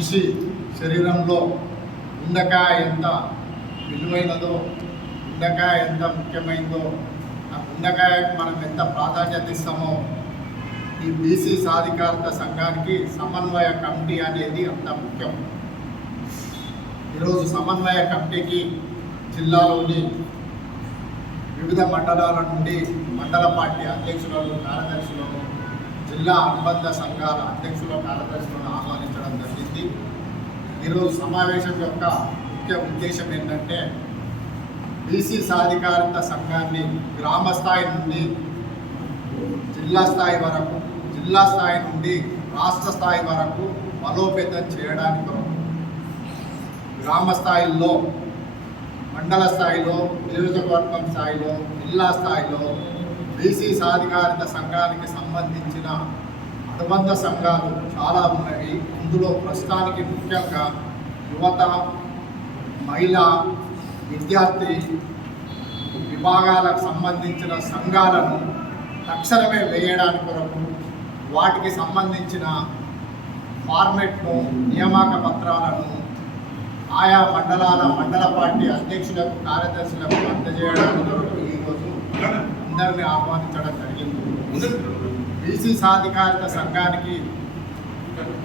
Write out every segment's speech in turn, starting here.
మనిషి శరీరంలో ఉండకాయ ఎంత విలువైనదో ఉండకాయ ఎంత ముఖ్యమైనదో ఆ ఉండకాయకు మనం ఎంత ప్రాధాన్యత ఇస్తామో ఈ బీసీ సాధికారత సంఘానికి సమన్వయ కమిటీ అనేది అంత ముఖ్యం. ఈరోజు సమన్వయ కమిటీకి జిల్లాలోని వివిధ మండలాల నుండి మండల పార్టీ అధ్యక్షులను కార్యదర్శులను జిల్లా అనుబంధ సంఘాల అధ్యక్షుల కార్యదర్శులను ఆహ్వానించడం జరిగింది. ఈరోజు సమావేశం యొక్క ముఖ్య ఉద్దేశం ఏంటంటే బీసీ సాధికారత సంఘాన్ని గ్రామ స్థాయి నుండి జిల్లా స్థాయి వరకు జిల్లా స్థాయి నుండి రాష్ట్ర స్థాయి వరకు బలోపేతం చేయడానికి కొరకు గ్రామ స్థాయిలో మండల స్థాయిలో నియోజకవర్గం స్థాయిలో జిల్లా స్థాయిలో బీసీ సాధికారిత సంఘానికి సంబంధించిన అనుబంధ సంఘాలు చాలా ఉన్నవి ఇందులో ప్రస్తుతానికి ముఖ్యంగా యువత మహిళ విద్యార్థి విభాగాలకు సంబంధించిన సంఘాలను తక్షణమే వేయడానికి కొరకు వాటికి సంబంధించిన ఫార్మెట్ను నియామక పత్రాలను ఆయా మండలాల మండల పార్టీ అధ్యక్షులకు కార్యదర్శులకు అందజేయడానికి కొరకు ఈరోజు అందరిని ఆహ్వానించడం జరిగింది. బీసీ సాధికారిత సంఘానికి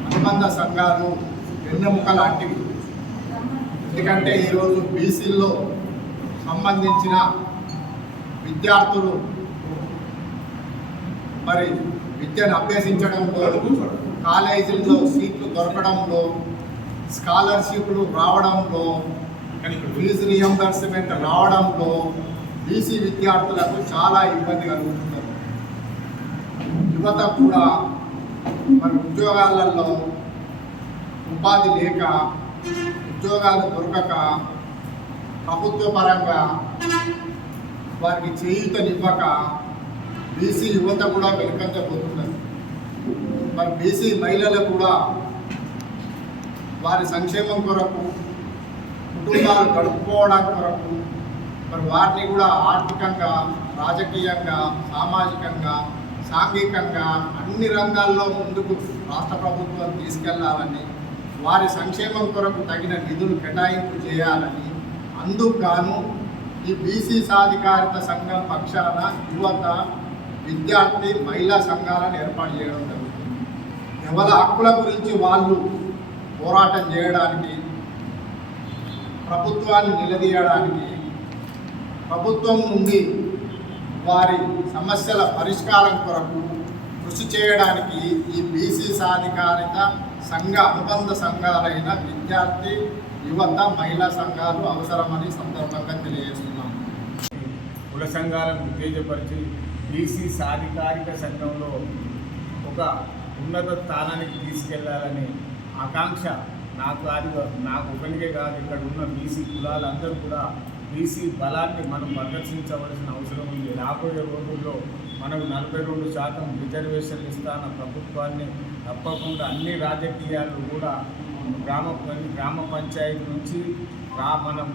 అనుబంధ సంఘాలు వెన్నెముక లాంటివి. ఎందుకంటే ఈరోజు బీసీల్లో సంబంధించిన విద్యార్థులు మరి విద్యను అభ్యసించడంలో కాలేజీల్లో సీట్లు దొరకడంలో స్కాలర్షిప్లు రావడంలో ఫీజు రియంబర్స్మెంట్ రావడంలో బీసీ విద్యార్థులకు చాలా ఇబ్బంది కలుగుతున్నది యువత కూడా మరి ఉద్యోగాలలో ఉపాధి లేక ఉద్యోగాలు దొరకక ప్రభుత్వ పరంగా వారికి చేయూతనివ్వక బీసీ యువత కూడా వెనుకంజపోతున్నది. మరి బీసీ మహిళలు కూడా వారి సంక్షేమం కొరకు కుటుంబాలు గడుపుకోవడానికి కొరకు మరి వారిని కూడా ఆర్థికంగా రాజకీయంగా సామాజికంగా సాంఘికంగా అన్ని రంగాల్లో ముందుకు రాష్ట్ర ప్రభుత్వం తీసుకెళ్ళాలని వారి సంక్షేమం కొరకు తగిన నిధులు కేటాయింపు చేయాలని అందుకు ఈ బీసీ సాధికారిత సంఘం పక్షాన యువత విద్యార్థి మహిళా సంఘాలను ఏర్పాటు చేయడం జరుగుతుంది. ఎవరి హక్కుల గురించి వాళ్ళు పోరాటం చేయడానికి ప్రభుత్వాన్ని నిలదీయడానికి ప్రభుత్వం నుండి వారి సమస్యల పరిష్కారం కొరకు కృషి చేయడానికి ఈ బీసీ సాధికారిత సంఘ అనుబంధ సంఘాలైన విద్యార్థి యువత మహిళా సంఘాలు అవసరమని సందర్భంగా తెలియజేస్తున్నాం. కుల సంఘాలను ఉత్తేజపరిచి బీసీ సాధికారిక సంఘంలో ఒక ఉన్నత స్థానానికి తీసుకెళ్ళాలని ఆకాంక్ష. నాకు అది నాకు ఒకరికే కాదు ఇక్కడ ఉన్న బీసీ కులాలందరూ కూడా బీసీ బలాన్ని మనం ప్రదర్శించవలసిన అవసరం ఉంది. రాబోయే రోజుల్లో మనకు నలభై రెండు శాతం రిజర్వేషన్ ఇస్తాన ప్రభుత్వాన్ని తప్పకుండా అన్ని రాజకీయాలు కూడా గ్రామ గ్రామ పంచాయతీ నుంచి రా మనం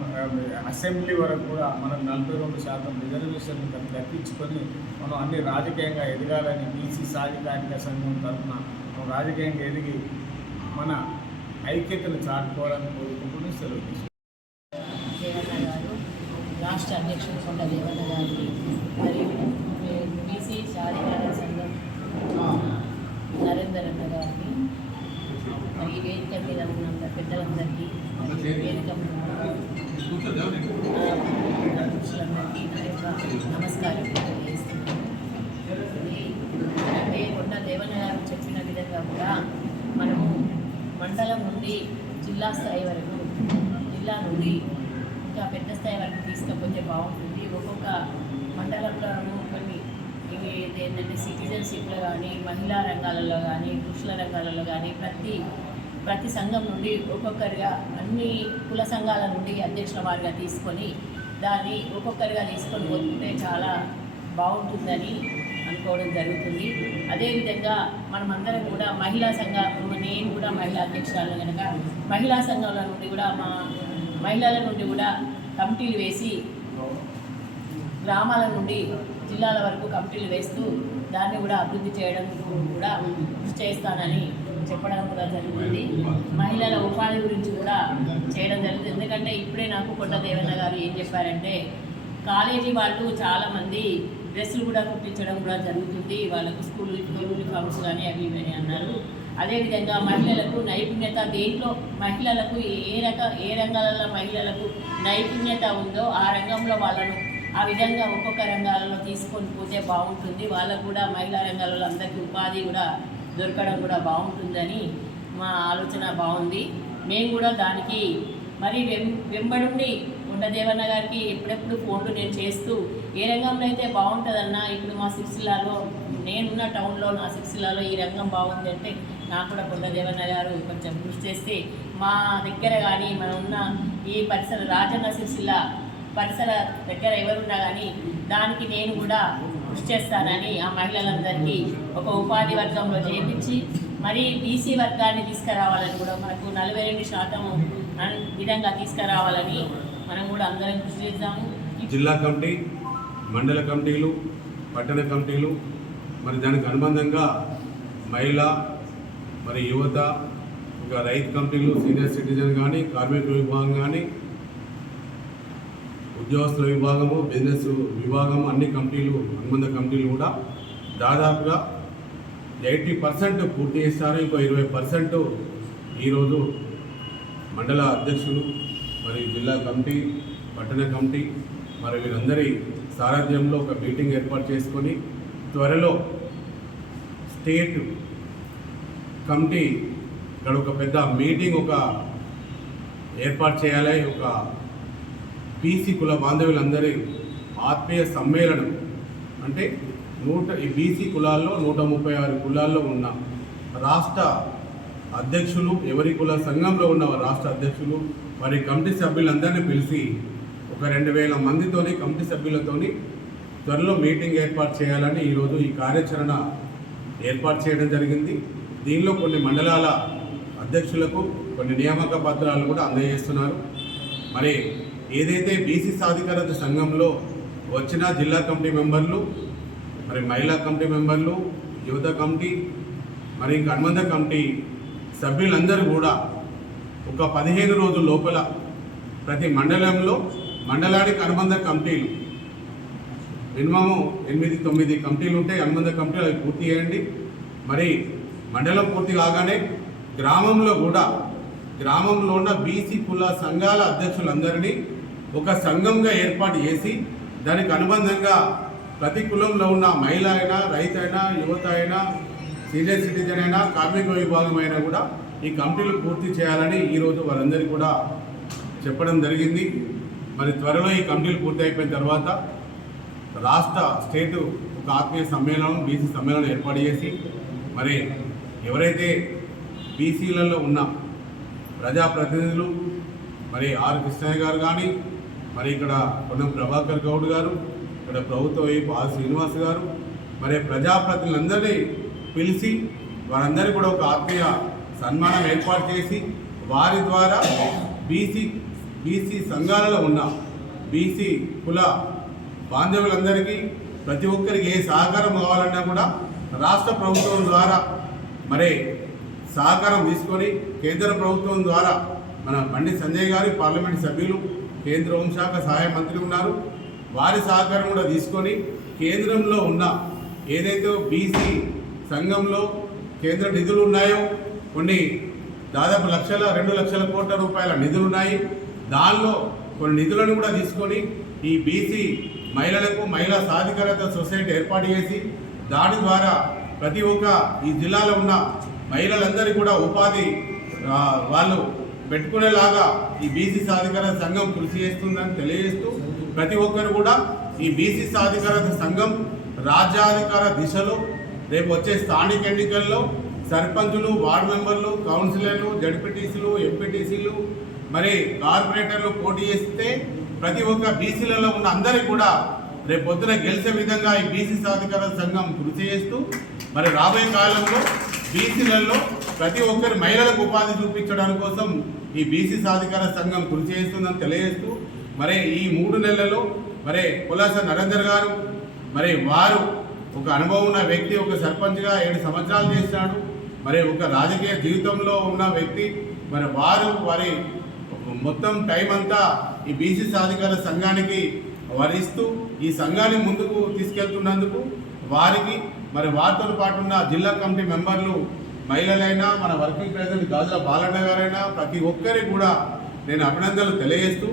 అసెంబ్లీ వరకు కూడా మనం నలభై రెండు శాతం రిజర్వేషన్ దక్కించుకొని మనం అన్ని రాజకీయంగా ఎదగాలని బీసీ సాధికారిక సంఘం తరఫున రాజకీయంగా ఎదిగి మన ఐక్యతను చాటుకోవాలని కోరుకుంటూ సెలవు రాష్ట్ర అధ్యక్షుడు కొండ దేవన్న గారికి మరియు బీసీ సాధికార సంఘం నరేందర్ అన్న గారికి మరి ఈ వేదిక మీద ఉన్న పెద్దలందరికీ వేదిక పురుషులందరికీ నా యొక్క నమస్కారం అంటే కొండ దేవన్న గారు చెప్పిన విధంగా కూడా మనము మండలం నుండి జిల్లా స్థాయి వరకు జిల్లా నుండి ఇంకా పెద్ద స్థాయి వరకు తీసుకపోతే బాగుంటుంది. ఒక్కొక్క మండలంలో కొన్ని ఇవి ఏంటంటే సిటిజన్షిప్లో కానీ మహిళా రంగాలలో కానీ పురుషుల రంగాలలో కానీ ప్రతి ప్రతి సంఘం నుండి ఒక్కొక్కరిగా అన్ని కుల సంఘాల నుండి అధ్యక్షుల వారిగా తీసుకొని దాన్ని ఒక్కొక్కరిగా తీసుకొని పోతుంటే చాలా బాగుంటుందని అనుకోవడం జరుగుతుంది. అదేవిధంగా మనమందరం కూడా మహిళా సంఘం నేను కూడా మహిళా అధ్యక్షురాలు కనుక మహిళా సంఘాల నుండి కూడా మా మహిళల నుండి కూడా కమిటీలు వేసి గ్రామాల నుండి జిల్లాల వరకు కమిటీలు వేస్తూ దాన్ని కూడా అభివృద్ధి చేయడం కూడా కృషి చేస్తానని చెప్పడం కూడా జరుగుతుంది మహిళల ఉపాధి గురించి కూడా చేయడం జరుగుతుంది ఎందుకంటే ఇప్పుడే నాకు కొండ దేవన్న గారు ఏం చెప్పారంటే కాలేజీ వాళ్ళు చాలామంది డ్రెస్సులు కూడా కుట్టించడం కూడా జరుగుతుంది. వాళ్ళకు స్కూల్ యూనిఫామ్స్ కానీ అవి ఇవి అని అన్నారు. అదేవిధంగా మహిళలకు నైపుణ్యత దేంట్లో మహిళలకు ఏ రక ఏ రంగాలలో మహిళలకు నైపుణ్యత ఉందో ఆ రంగంలో వాళ్ళను ఆ విధంగా ఒక్కొక్క రంగాలలో తీసుకొని పోతే బాగుంటుంది. వాళ్ళకు కూడా మహిళా రంగాలలో అందరికీ ఉపాధి కూడా దొరకడం కూడా బాగుంటుందని మా ఆలోచన బాగుంది. మేము కూడా దానికి మరి వెం వెంబడుండి ఉండదేవన్న గారికి ఎప్పుడెప్పుడు ఫోన్లు నేను చేస్తూ ఏ రంగంలో అయితే బాగుంటుందన్నా ఇప్పుడు మా సిరిసిల్లాలో నేనున్న టౌన్లో నా సిరిసిల్లాలో ఈ రంగం బాగుంది అంటే నాకు కూడా కొండదేవన్న గారు కొంచెం కృషి చేస్తే మా దగ్గర కానీ మనం ఉన్న ఈ పరిసర రాజన్న సిరిసిల్ల పరిసర దగ్గర ఎవరున్నా కానీ దానికి నేను కూడా కృషి చేస్తానని ఆ మహిళలందరికీ ఒక ఉపాధి వర్గంలో చేయించి మరి బీసీ వర్గాన్ని తీసుకురావాలని కూడా మనకు నలభై రెండు శాతం విధంగా తీసుకురావాలని మనం కూడా అందరం కృషి చేద్దాము. జిల్లా కమిటీ మండల కమిటీలు పట్టణ కమిటీలు మరి దానికి అనుబంధంగా మహిళ మరి యువత ఇంకా రైతు కంపెనీలు సీనియర్ సిటిజన్ కానీ కార్మికుల విభాగం కానీ ఉద్యోగస్తుల విభాగము బిజినెస్ విభాగం అన్ని కంపెనీలు అనుబంధ కంపెనీలు కూడా దాదాపుగా ఎయిటీ పర్సెంట్ పూర్తి చేస్తారు. ఇంకో ఇరవై పర్సెంట్ ఈరోజు మండల అధ్యక్షులు మరి జిల్లా కమిటీ పట్టణ కమిటీ మరి వీరందరి సారథ్యంలో ఒక మీటింగ్ ఏర్పాటు చేసుకొని త్వరలో స్టేట్ కమిటీ ఇక్కడ ఒక పెద్ద మీటింగ్ ఒక ఏర్పాటు చేయాలి. ఒక బీసీ కుల బాంధవులందరి ఆత్మీయ సమ్మేళనం. అంటే నూట ఈ బీసీ కులాల్లో నూట ముప్పై ఆరు కులాల్లో ఉన్న రాష్ట్ర అధ్యక్షులు ఎవరి కుల సంఘంలో ఉన్న రాష్ట్ర అధ్యక్షులు వారి కమిటీ సభ్యులందరినీ పిలిచి ఒక రెండు వేల మందితోని కమిటీ సభ్యులతోని త్వరలో మీటింగ్ ఏర్పాటు చేయాలని ఈరోజు ఈ కార్యాచరణ ఏర్పాటు చేయడం జరిగింది. దీనిలో కొన్ని మండలాల అధ్యక్షులకు కొన్ని నియామక పత్రాలు కూడా అందజేస్తున్నారు. మరి ఏదైతే బీసీ సాధికారత సంఘంలో వచ్చిన జిల్లా కమిటీ మెంబర్లు మరి మహిళా కమిటీ మెంబర్లు యువత కమిటీ మరి ఇంకా అనుబంధ కమిటీ సభ్యులందరూ కూడా ఒక పదిహేను రోజుల లోపల ప్రతి మండలంలో మండలానికి అనుబంధ కమిటీలు మినిమము ఎనిమిది తొమ్మిది కమిటీలు ఉంటాయి అనుబంధ కమిటీలు అవి పూర్తి చేయండి. మరి మండలం పూర్తి కాగానే గ్రామంలో కూడా గ్రామంలో ఉన్న బీసీ కుల సంఘాల అధ్యక్షులందరినీ ఒక సంఘంగా ఏర్పాటు చేసి దానికి అనుబంధంగా ప్రతి కులంలో ఉన్న మహిళ అయినా రైతు అయినా యువత అయినా సీనియర్ సిటిజన్ అయినా కార్మిక విభాగం అయినా కూడా ఈ కమిటీలు పూర్తి చేయాలని ఈరోజు వారందరికీ కూడా చెప్పడం జరిగింది. మరి త్వరలో ఈ కమిటీలు పూర్తి అయిపోయిన తర్వాత రాష్ట్ర స్టేటు ఒక ఆత్మీయ సమ్మేళనం బీసీ సమ్మేళనం ఏర్పాటు చేసి మరి ఎవరైతే బీసీలలో ఉన్న ప్రజాప్రతినిధులు మరి ఆర్ కృష్ణయ్య గారు కానీ మరి ఇక్కడ పొన్నం ప్రభాకర్ గౌడ్ గారు ఇక్కడ ప్రభుత్వ వైపు ఆర్ శ్రీనివాస్ గారు మరి ప్రజాప్రతినిధులందరినీ పిలిచి వారందరికీ కూడా ఒక ఆత్మీయ సన్మానం ఏర్పాటు చేసి వారి ద్వారా బీసీ బీసీ సంఘాలలో ఉన్న బీసీ కుల బాంధవులందరికీ ప్రతి ఒక్కరికి ఏ సహకారం కావాలన్నా కూడా రాష్ట్ర ప్రభుత్వం ద్వారా మరి సహకారం తీసుకొని కేంద్ర ప్రభుత్వం ద్వారా మన బండి సంజయ్ గారి పార్లమెంట్ సభ్యులు కేంద్ర హోంశాఖ సహాయ మంత్రి ఉన్నారు. వారి సహకారం కూడా తీసుకొని కేంద్రంలో ఉన్న ఏదైతే బీసీ సంఘంలో కేంద్ర నిధులు ఉన్నాయో కొన్ని దాదాపు లక్షల రెండు లక్షల కోట్ల రూపాయల నిధులు ఉన్నాయి. దానిలో కొన్ని నిధులను కూడా తీసుకొని ఈ బీసీ మహిళలకు మహిళా సాధికారత సొసైటీ ఏర్పాటు చేసి దాని ద్వారా ప్రతి ఒక్క ఈ జిల్లాలో ఉన్న మహిళలందరూ కూడా ఉపాధి వాళ్ళు పెట్టుకునేలాగా ఈ బీసీ సాధికార సంఘం కృషి చేస్తుందని తెలియజేస్తూ ప్రతి ఒక్కరు కూడా ఈ బీసీ సాధికార సంఘం రాజ్యాధికార దిశలో రేపు వచ్చే స్థానిక ఎన్నికల్లో సర్పంచులు వార్డు మెంబర్లు కౌన్సిలర్లు జడ్పీటీసీలు ఎంపీటీసీలు మరి కార్పొరేటర్లు పోటీ చేస్తే ప్రతి ఒక్క బీసీలలో ఉన్న అందరికీ కూడా రేపు పొద్దున గెలిచే విధంగా ఈ బీసీ సాధికార సంఘం కృషి చేస్తూ మరి రాబోయే కాలంలో బీసీలలో ప్రతి ఒక్కరి మహిళలకు ఉపాధి చూపించడం కోసం ఈ బీసీ సాధికార సంఘం కృషి చేస్తుందని తెలియజేస్తూ మరి ఈ మూడు నెలల్లో మరి కులాస నరేందర్ గారు మరి వారు ఒక అనుభవం ఉన్న వ్యక్తి ఒక సర్పంచ్గా ఏడు సంవత్సరాలు చేశాడు మరి ఒక రాజకీయ జీవితంలో ఉన్న వ్యక్తి మరి వారు వారి మొత్తం టైం అంతా ఈ బీసీ సాధికార సంఘానికి వరిస్తూ ఈ సంఘాన్ని ముందుకు తీసుకెళ్తున్నందుకు వారికి మరి వారితో పాటు ఉన్న జిల్లా కమిటీ మెంబర్లు మహిళలైనా మన వర్కింగ్ ప్రెసిడెంట్ గాజుల బాలన్న గారైనా ప్రతి ఒక్కరికి కూడా నేను అభినందనలు తెలియజేస్తూ